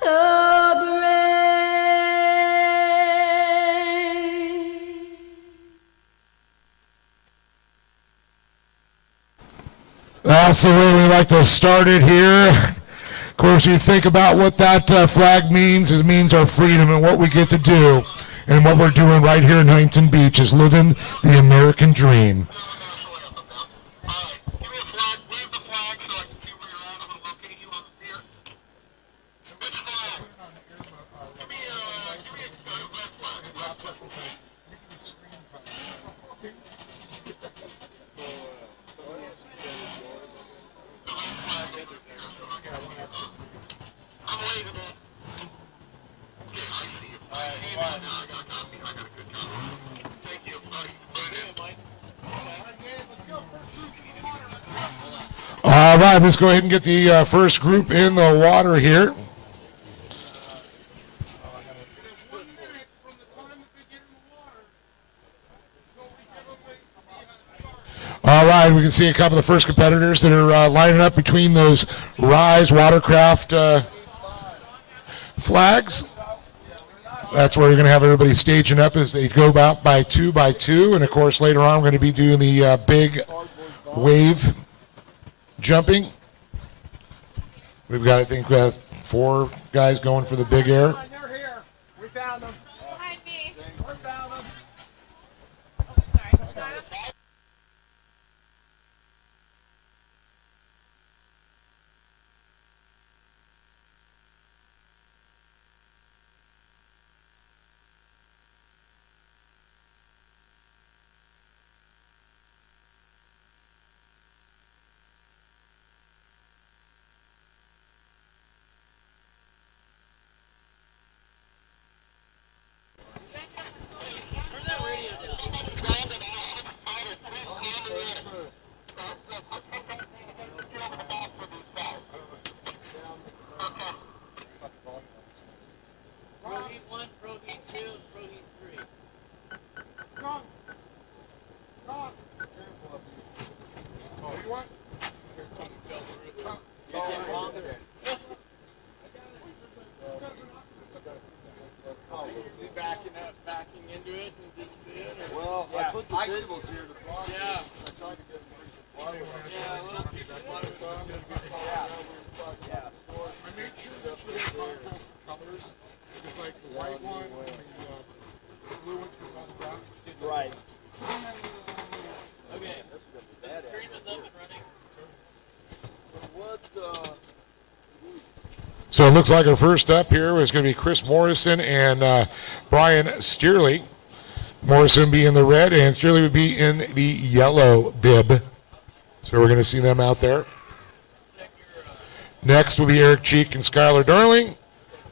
the brain. That's the way we like to start it here. Of course, you think about what that flag means. It means our freedom and what we get to do. And what we're doing right here in Huntington Beach is living the American dream. All right, let's go ahead and get the first group in the water here. All right, we can see a couple of the first competitors that are lining up between those Rise watercraft flags. That's where you're going to have everybody staging up as they go about by two. And, of course, later on we're going to be doing the big wave jumping. We've got, I think, 4 guys going for the big air. They're here. We found them. Behind me. We found them. Oh, sorry. Got him. Well, I put the tables here to block. Yeah. I tried to get them free supply. I made sure that you had contrast colors, because like the white ones and the blue ones was on the ground. Right. Okay. The stream is up and running. So what, So it looks like our first up here is going to be Chris Morrison and Brian Steerley. Morrison be in the red and Steerley would be in the yellow bib. So we're going to see them out there. Next will be Eric Cheek and Skylar Darling,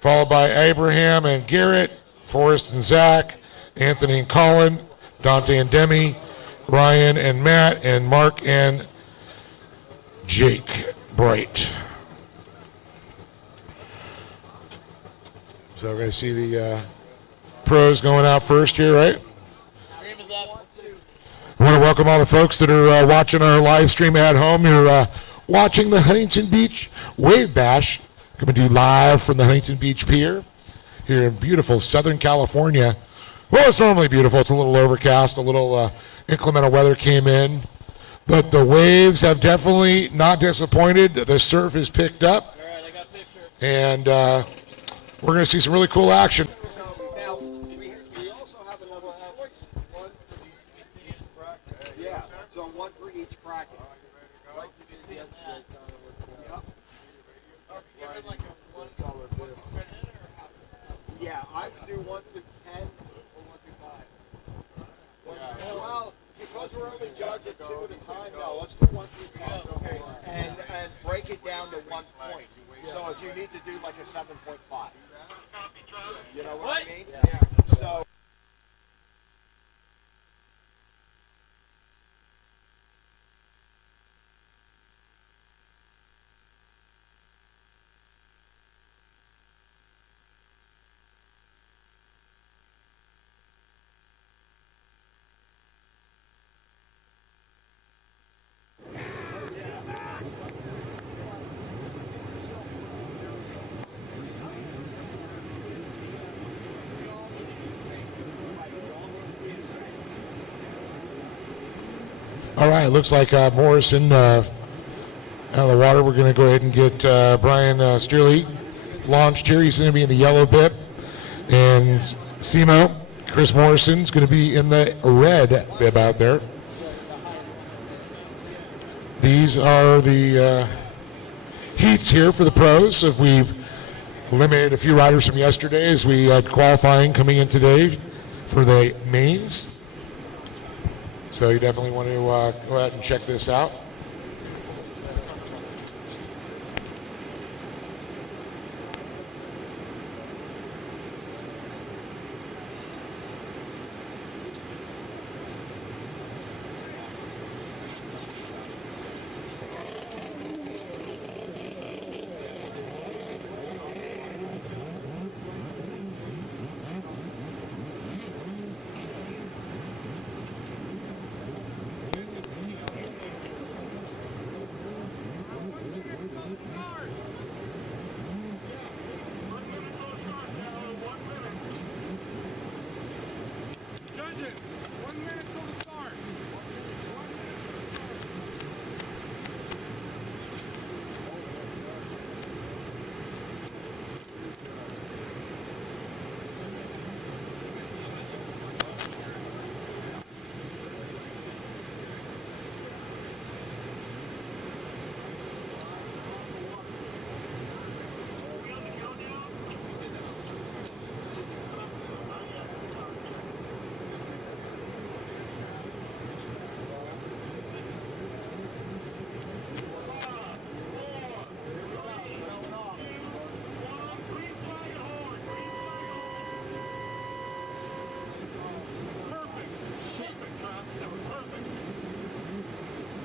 followed by Abraham and Garrett, Forrest and Zach, Anthony and Colin, Dante and Demi, Ryan and Matt, and Mark and Jake Bright. So we're going to see the pros going out first here, right? Stream is up. I want to welcome all the folks that are watching our live stream at home. You're watching the Huntington Beach Wave Bash, coming to you live from the Huntington Beach Pier here in beautiful Southern California. Well, it's normally beautiful. It's a little overcast, a little inclement weather came in. But the waves have definitely not disappointed. The surf is picked up. All right, I got a picture. And we're going to see some really cool action. now, we also have another choice. One for each bracket. Yeah, so one for each bracket. Like you did yesterday, Connor, with, Give it like a one color bib. yeah, I would do 1 to 10 or 1 to 5. Well, because we're only judging 2 at a time now, let's do 1 through 10. Okay. And break it down to 1 point. So if you need to do like a 7.5. You know what I mean? Yeah. So. All right, looks like Morrison out of the water. We're going to go ahead and get Brian Steerley launched here. He's going to be in the yellow bib. And Simo, Chris Morrison's going to be in the red bib out there. These are the heats here for the pros. If we've eliminated a few riders from yesterday as we had qualifying coming in today for the mains. So you definitely want to go ahead and check this out. Judges, 1 minute till the start.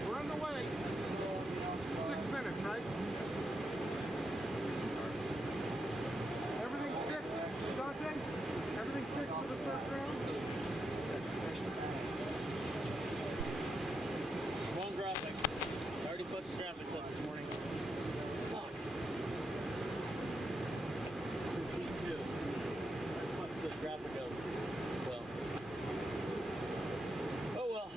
We're on the way. 6 minutes, right? Everything 6, Dante? Everything 6 for the first round? Wrong graphic. I already put the graphics up this morning. Fuck. This is week 2. I fucked this graphic up. So. Oh well.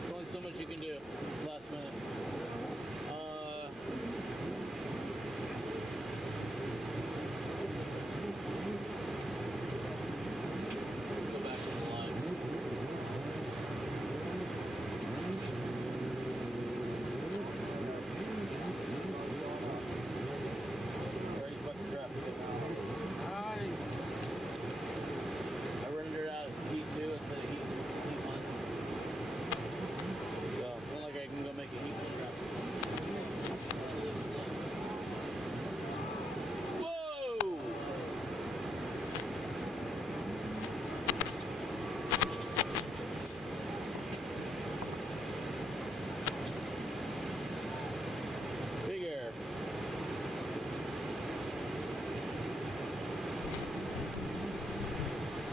There's only so much you can do last minute. Let's go back to the line. Already fucked the graphic up. Nice. I rendered out heat 2 instead of heat 1. So it's not like I can go make a heat 1 graphic. Whoa! Big air.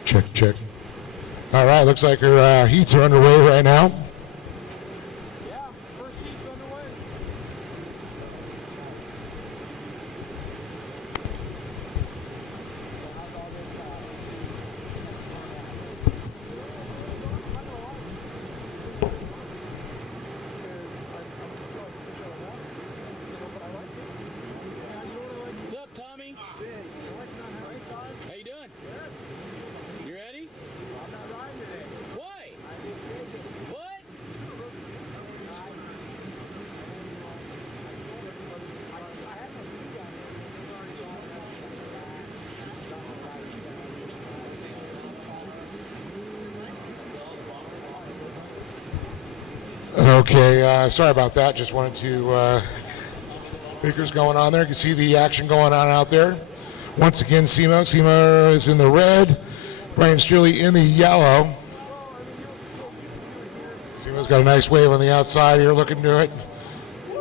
Check, check. All right, looks like our heats are underway right now. Yeah, first heat's underway. What's up, Tommy? How you doing? You ready? I'm not riding today. Why? What? Okay, sorry about that. Just wanted to Baker's going on there. You can see the action going on out there. Once again, Simo. Simo is in the red. Brian Steerley in the yellow. Simo's got a nice wave on the outside here. Looking to it.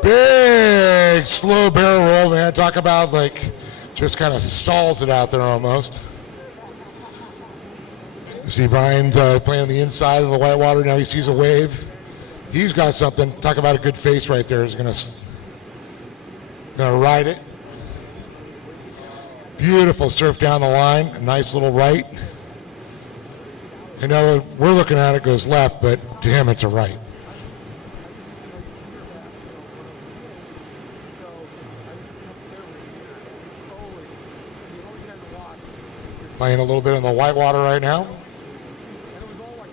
Big slow barrel roll, man. Talk about like just kind of stalls it out there almost. You see Brian's playing on the inside of the whitewater. Now he sees a wave. He's got something. Talk about a good face right there. He's gonna ride it. Beautiful surf down the line. A nice little right. I know we're looking at it goes left, but to him it's a right. Playing a little bit in the whitewater right now. And it was all like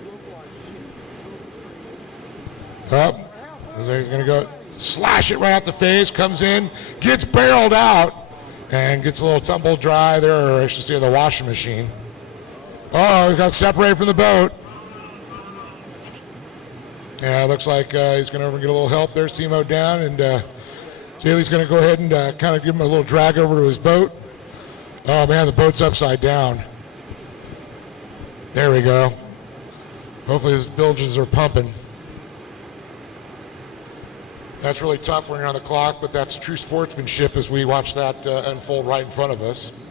localized. Up. He's going to go slash it right out the face. Comes in, gets barreled out, and gets a little tumble dry there, or I should say the washing machine. Oh, he got separated from the boat. Yeah, it looks like he's going to over and get a little help there. Simo down, and Daly's going to go ahead and kind of give him a little drag over to his boat. Oh, man, the boat's upside down. There we go. Hopefully his bilges are pumping. That's really tough when you're on the clock, but that's true sportsmanship as we watch that unfold right in front of us.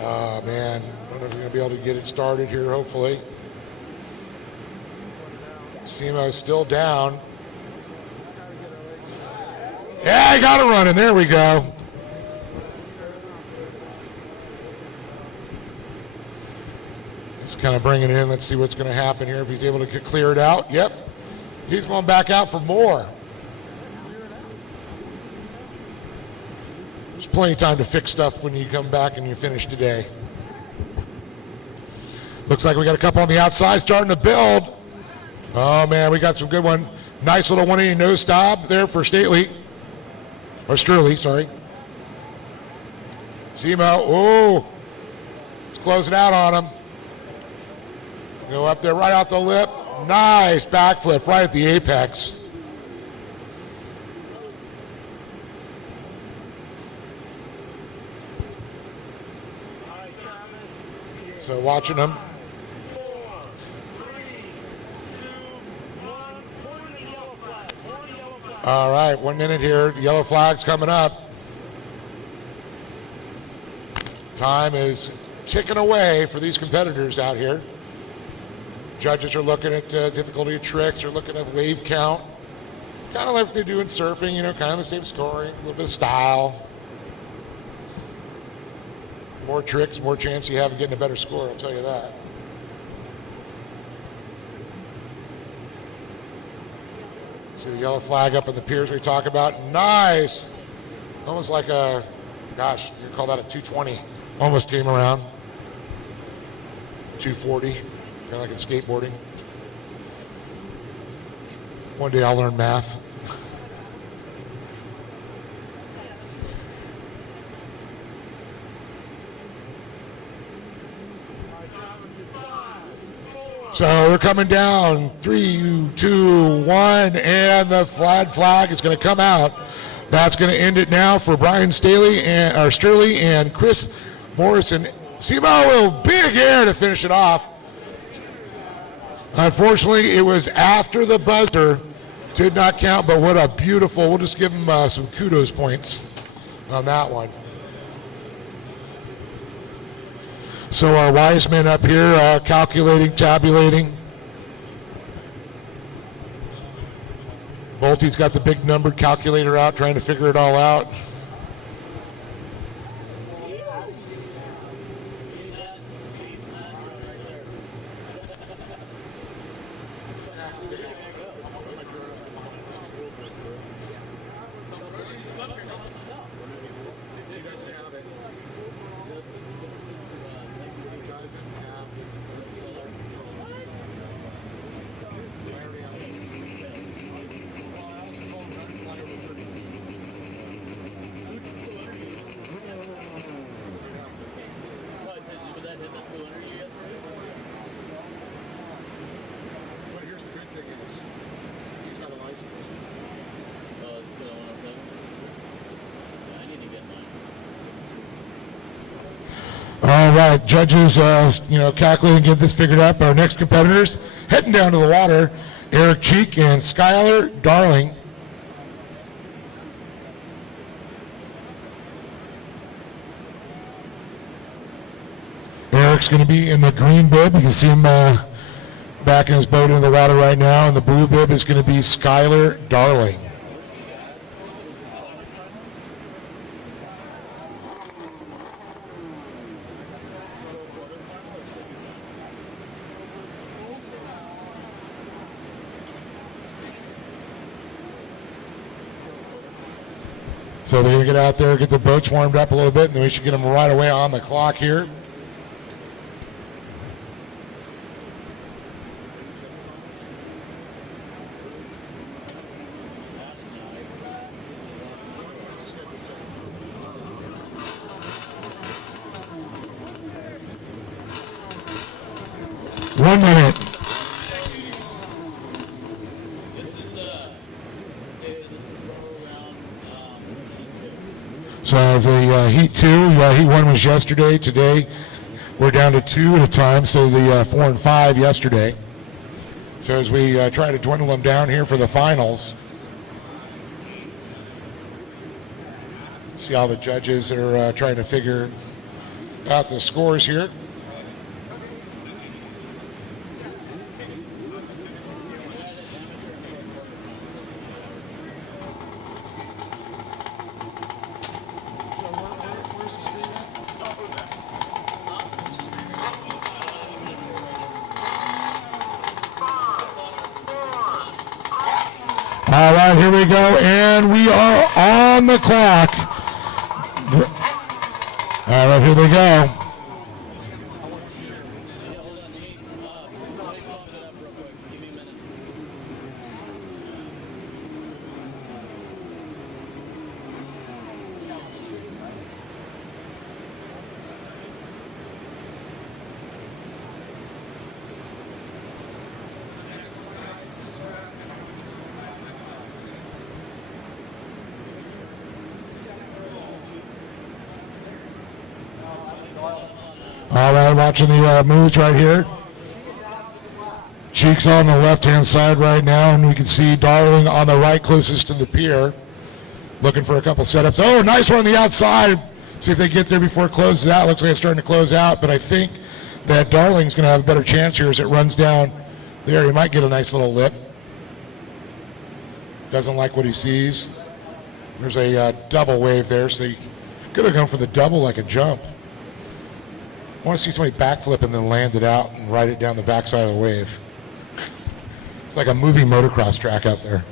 Oh, man. I don't know if we're going to be able to get it started here, hopefully. Simo's still down. Yeah, he got it running. There we go. He's kind of bringing it in. Let's see what's going to happen here. If he's able to get cleared out. Yep. He's going back out for more. There's plenty of time to fix stuff when you come back and you finish today. Looks like we got a couple on the outside starting to build. Oh, man, we got some good one. Nice little 180 nose stop there for Stately. Or Sturley, sorry. Simo, oh, it's closing out on him. Go up there right off the lip. Nice backflip right at the apex. So watching him. All right, 1 minute here. The yellow flag's coming up. Time is ticking away for these competitors out here. Judges are looking at difficulty of tricks. They're looking at wave count. Kind of like they do in surfing, you know, kind of the same scoring, a little bit of style. More tricks, more chance you have of getting a better score, I'll tell you that. See the yellow flag up on the piers we talk about. Nice. Almost like a, gosh, you call that a 220. Almost came around. 240, kind of like in skateboarding. One day I'll learn math. So we're coming down. 3, 2, 1, and the flag is going to come out. That's going to end it now for Brian Staley and Sturley and Chris Morrison. Simo, big air to finish it off. Unfortunately, it was after the buzzer. Did not count, but what a beautiful. We'll just give him some kudos points on that one. So our wise men up here calculating, tabulating. Bolty's got the big number calculator out, trying to figure it all out. All right, judges, calculating, get this figured out. Our next competitors heading down to the water, Eric Cheek and Skylar Darling. Eric's going to be in the green bib. You can see him back in his boat in the water right now. And the blue bib is going to be Skylar Darling. So they're going to get out there, get the boats warmed up a little bit, and then we should get them right away on the clock here. One minute. So as a heat 2, heat 1 was yesterday. Today we're down to 2 at a time, so the 4 and 5 yesterday. So as we try to dwindle them down here for the finals, see how the judges are trying to figure out the scores here. All right, here we go, and we are on the clock. All right, here they go. All right, watching the moves right here. Cheeks on the left-hand side right now, and we can see Darling on the right closest to the pier, looking for a couple setups. Oh, nice one on the outside. See if they get there before it closes out. Looks like it's starting to close out, but I think that Darling's going to have a better chance here as it runs down there. He might get a nice little lip. Doesn't like what he sees. There's a double wave there, so he could have gone for the double like a jump. I want to see somebody backflip and then land it out and ride it down the backside of the wave. It's like a movie motocross track out there.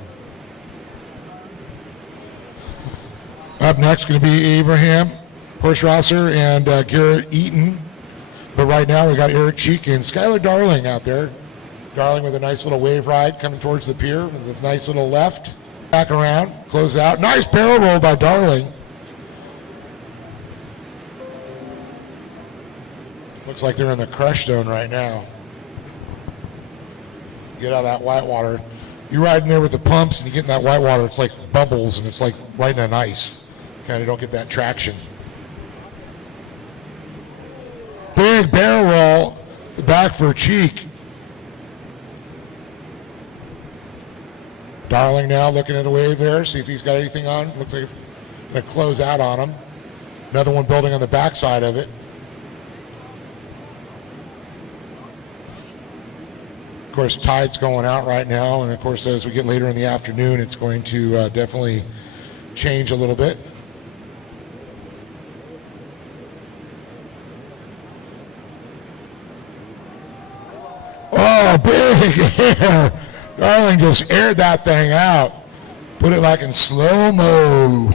Up next going to be Abraham Horschrasser and Garrett Eaton. But right now we got Eric Cheek and Skylar Darling out there. Darling with a nice little wave ride coming towards the pier with a nice little left. Back around, close out. Nice barrel roll by Darling. Looks like they're in the crush zone right now. Get out of that white water. You ride in there with the pumps and you get in that white water, it's like bubbles and it's like riding on ice. Kind of don't get that traction. Big barrel roll, the back for Cheek. Darling now looking at a wave there, see if he's got anything on. Looks like it's going to close out on him. Another one building on the backside of it. Of course, tide's going out right now, and of course, as we get later in the afternoon, it's going to definitely change a little bit. Oh, big air. Darling just aired that thing out. Put it like in slow-mo.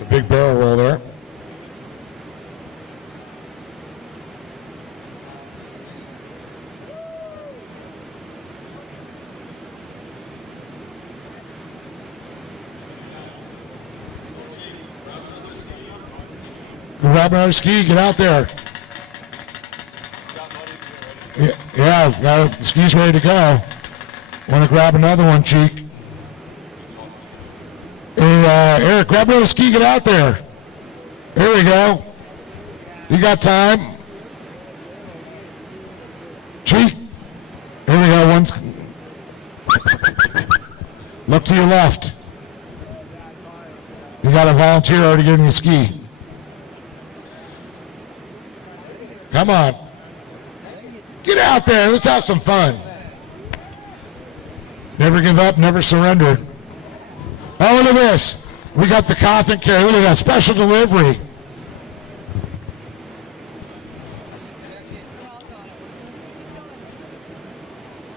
The big barrel roll there. Grab another ski, get out there. Yeah, got the skis ready to go. Want to grab another one, Cheek. Hey, Eric, grab another ski, get out there. There we go. You got time. Cheek. There we go. One's. Look to your left. You got a volunteer already getting a ski. Come on. Get out there. Let's have some fun. Never give up, never surrender. Oh, look at this. We got the confident carry. Look at that special delivery.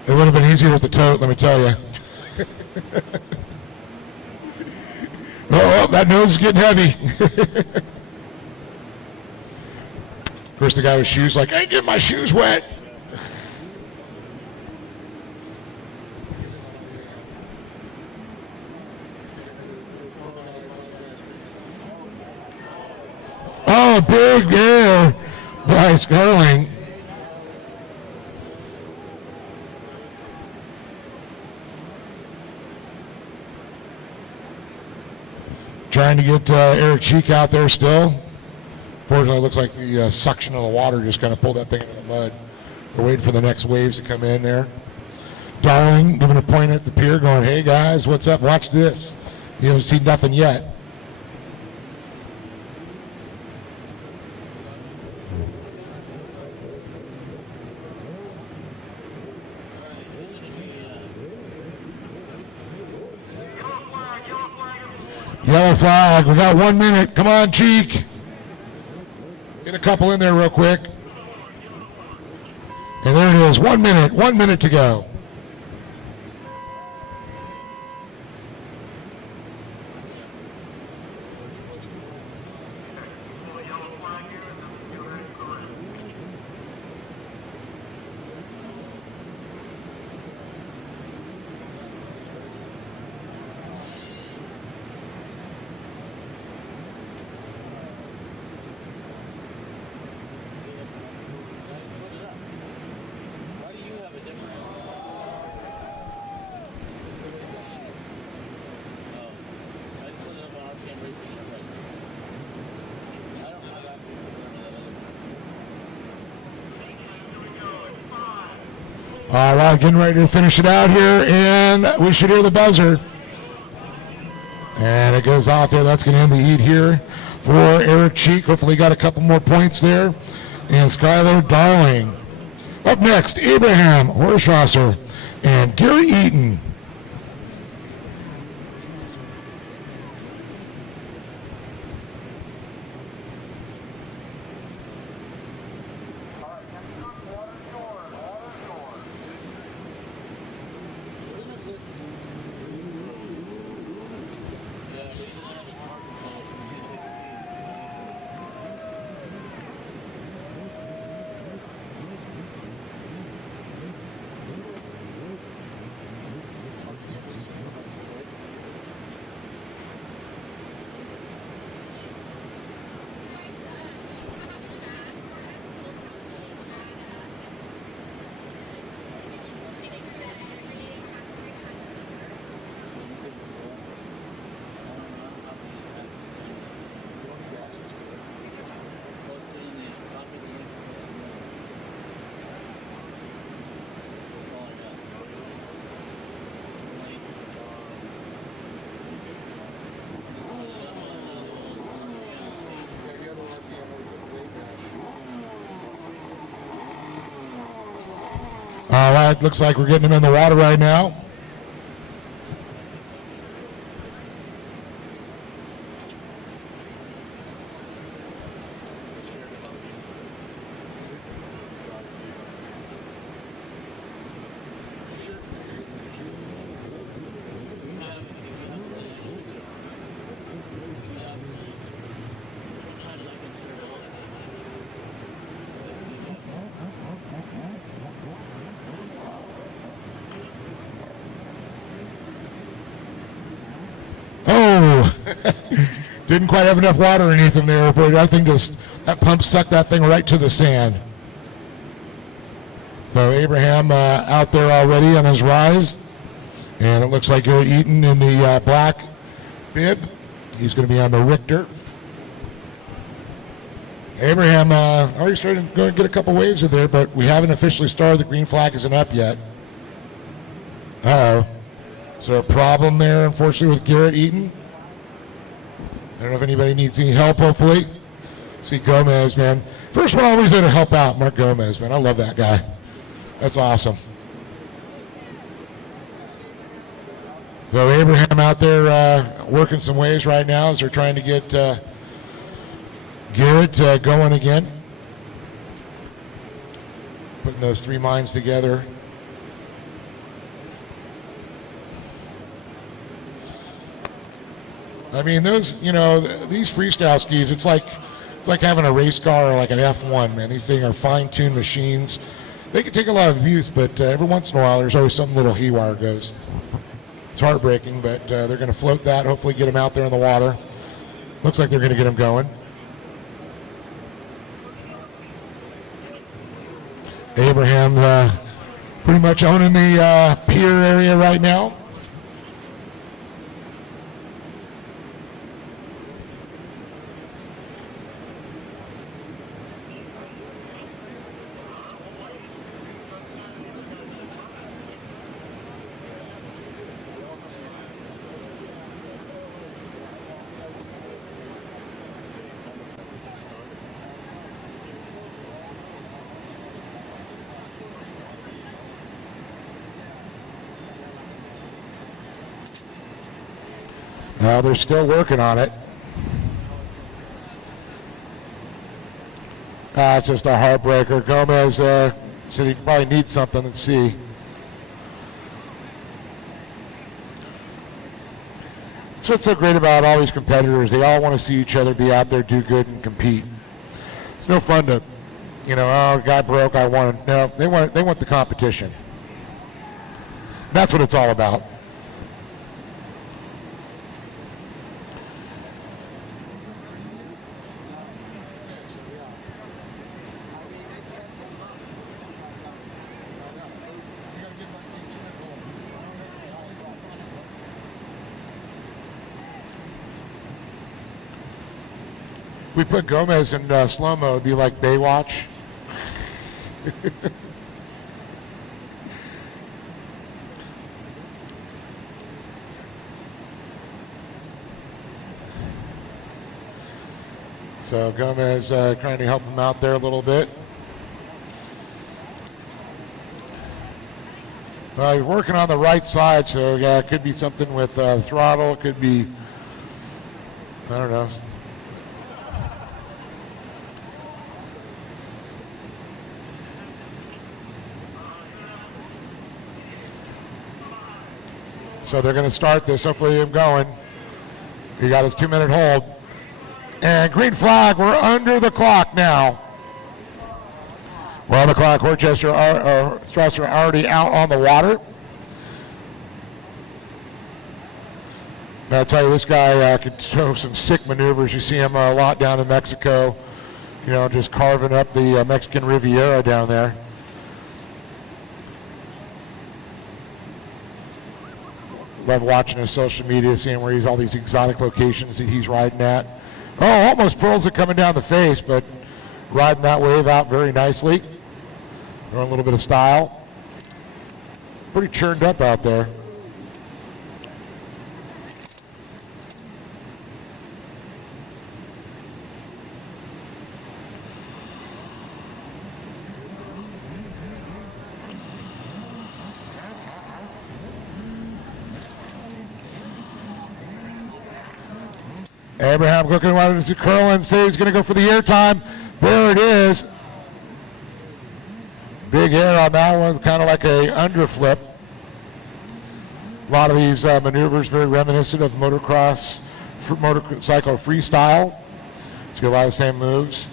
It would have been easier with the tote, let me tell you. Oh, that nose is getting heavy. Of course, the guy with shoes like, I ain't getting my shoes wet. Oh, big air by Scarling. Trying to get Eric Cheek out there still. Fortunately, it looks like the suction of the water just kind of pulled that thing into the mud. We're waiting for the next waves to come in there. Darling giving a point at the pier going, hey guys, what's up? Watch this. You haven't seen nothing yet. Yellow flag. We got 1 minute. Come on, Cheek. Get a couple in there real quick. And there it is. 1 minute. 1 minute to go. All right, getting ready to finish it out here, and we should hear the buzzer. And it goes off there. That's going to end the heat here for Eric Cheek. Hopefully got a couple more points there. And Skylar Darling. Up next, Abraham Horschasser and Gary Eaton. All right, looks like we're getting him in the water right now. Didn't quite have enough water underneath him there, but that thing just, that pump sucked that thing right to the sand. So Abraham out there already on his rise. And it looks like Gary Eaton in the black bib. He's going to be on the Richter. Abraham already started to go and get a couple waves in there, but we haven't officially started. The green flag isn't up yet. Uh-oh. Is there a problem there, unfortunately, with Garrett Eaton? I don't know if anybody needs any help, hopefully. See Gomez, man. First one always there to help out, Mark Gomez, man. I love that guy. That's awesome. So Abraham out there working some waves right now as they're trying to get Garrett going again. Putting those three mines together. I mean, those, these freestyle skis, it's like having a race car or like an F1, man. These things are fine-tuned machines. They can take a lot of abuse, but every once in a while, there's always some little haywire goes. It's heartbreaking, but they're going to float that, hopefully get him out there in the water. Looks like they're going to get him going. Abraham pretty much owning the pier area right now. They're still working on it. It's just a heartbreaker. Gomez said he probably needs something. Let's see. That's what's so great about all these competitors. They all want to see each other be out there, do good, and compete. It's no fun to, oh, guy broke, I won. No, they want the competition. That's what it's all about. We put Gomez in slow-mo, it'd be like Baywatch. So Gomez trying to help him out there a little bit. He's working on the right side, so yeah, it could be something with throttle, it could be, I don't know. So they're going to start this, hopefully him going. He got his 2-minute hold. And green flag, we're under the clock now. We're on the clock, Strasser already out on the water. Now I'll tell you, this guy could show some sick maneuvers. You see him a lot down in Mexico, just carving up the Mexican Riviera down there. Love watching his social media, seeing where he's all these exotic locations that he's riding at. Oh, almost pulls it coming down the face, but riding that wave out very nicely. Throwing a little bit of style. Pretty churned up out there. Abraham looking wanted to curl and say he's going to go for the air time. There it is. Big air on that one, kind of like a underflip. A lot of these maneuvers very reminiscent of motorcycle freestyle. It's got a lot of the same moves.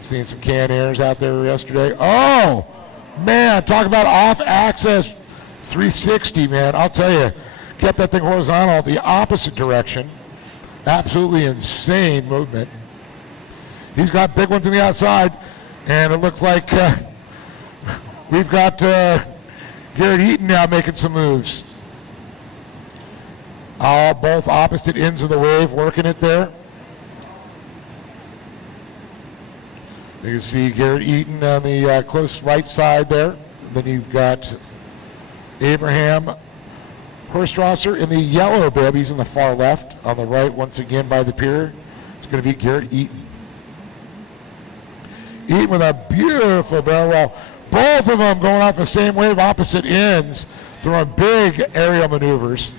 Seen some can airs out there yesterday. Oh, man, talk about off-axis 360, man. I'll tell you, kept that thing horizontal the opposite direction. Absolutely insane movement. He's got big ones on the outside, and it looks like we've got Garrett Eaton now making some moves. Both opposite ends of the wave working it there. You can see Garrett Eaton on the close right side there. And then you've got Abraham Horstrasser in the yellow bib. He's in the far left. On the right, once again by the pier, it's going to be Garrett Eaton. Eaton with a beautiful barrel roll. Both of them going off the same wave, opposite ends, throwing big aerial maneuvers.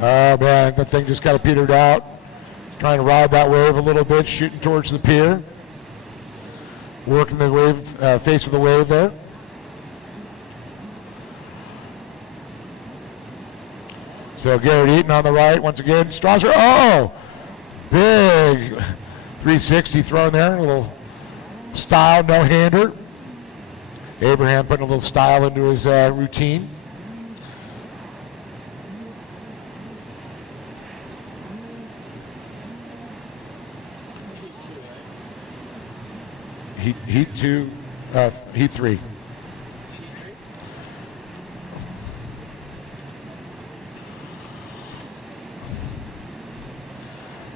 Oh man, that thing just got petered out. Trying to ride that wave a little bit, shooting towards the pier. Working the wave, face of the wave there. So Garrett Eaton on the right once again. Strasser, oh! Big 360 thrown there. A little style, no-hander. Abraham putting a little style into his routine. Heat 2, Heat 3.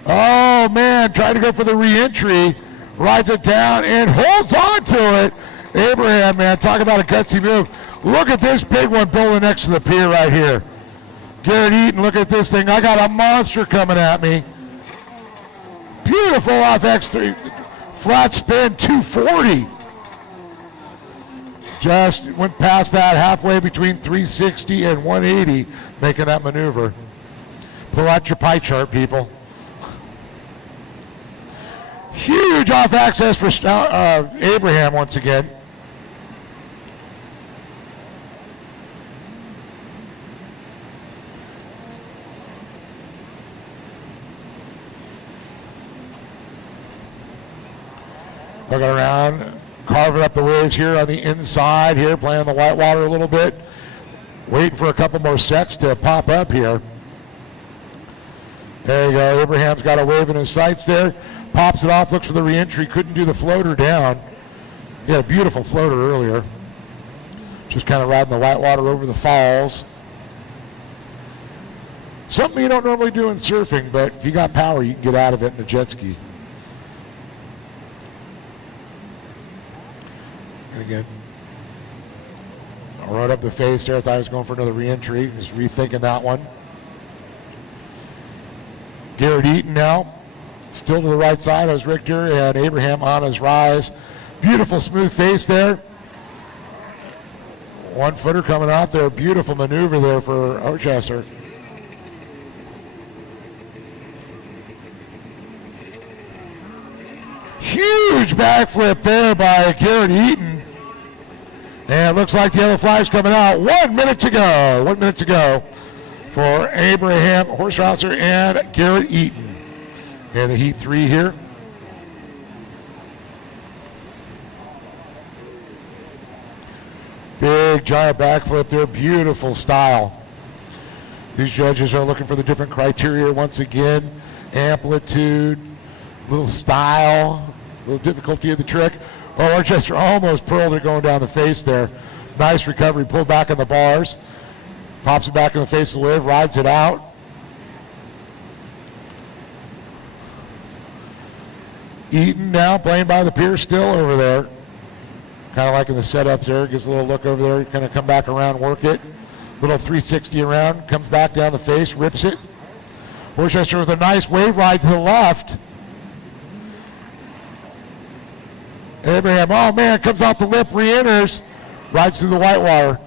Oh man, trying to go for the re-entry, rides it down and holds on to it. Abraham, man, talk about a gutsy move. Look at this big one bowling next to the pier right here. Garrett Eaton, look at this thing. I got a monster coming at me. Beautiful off X3. Flat spin, 240. Just went past that halfway between 360 and 180, making that maneuver. Pull out your pie chart, people. Huge off access for Abraham once again. Looking around, carving up the waves here on the inside here, playing the white water a little bit. Waiting for a couple more sets to pop up here. There you go, Abraham's got a wave in his sights there. Pops it off, looks for the re-entry, couldn't do the floater down. He had a beautiful floater earlier. Just kind of riding the white water over the falls. Something you don't normally do in surfing, but if you got power, you can get out of it in a jet ski. And again, right up the face there. I thought I was going for another re-entry. Just rethinking that one. Garrett Eaton now. Still to the right side as Richter and Abraham on his rise. Beautiful smooth face there. 1 footer coming out there. Beautiful maneuver there for Orchester. Huge backflip there by Garrett Eaton. And it looks like the yellow flag's coming out. 1 minute to go. 1 minute to go for Abraham Horshauser and Garrett Eaton. And the Heat 3 here. Big giant backflip there, beautiful style. These judges are looking for the different criteria once again. Amplitude, little style, little difficulty of the trick. Oh, Orchester almost pearled it going down the face there. Nice recovery, pulled back on the bars. Pops it back in the face of the wave, rides it out. Eaton now playing by the pier still over there. Kind of liking the setups there. Gets a little look over there. Kind of come back around, work it. Little 360 around. Comes back down the face, rips it. Worcester with a nice wave ride to the left. Abraham, oh man, comes off the lip, re-enters. Rides through the white water.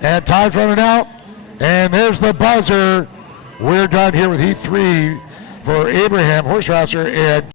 And time's running out. And there's the buzzer. We're done here with Heat 3 for Abraham Horshauser and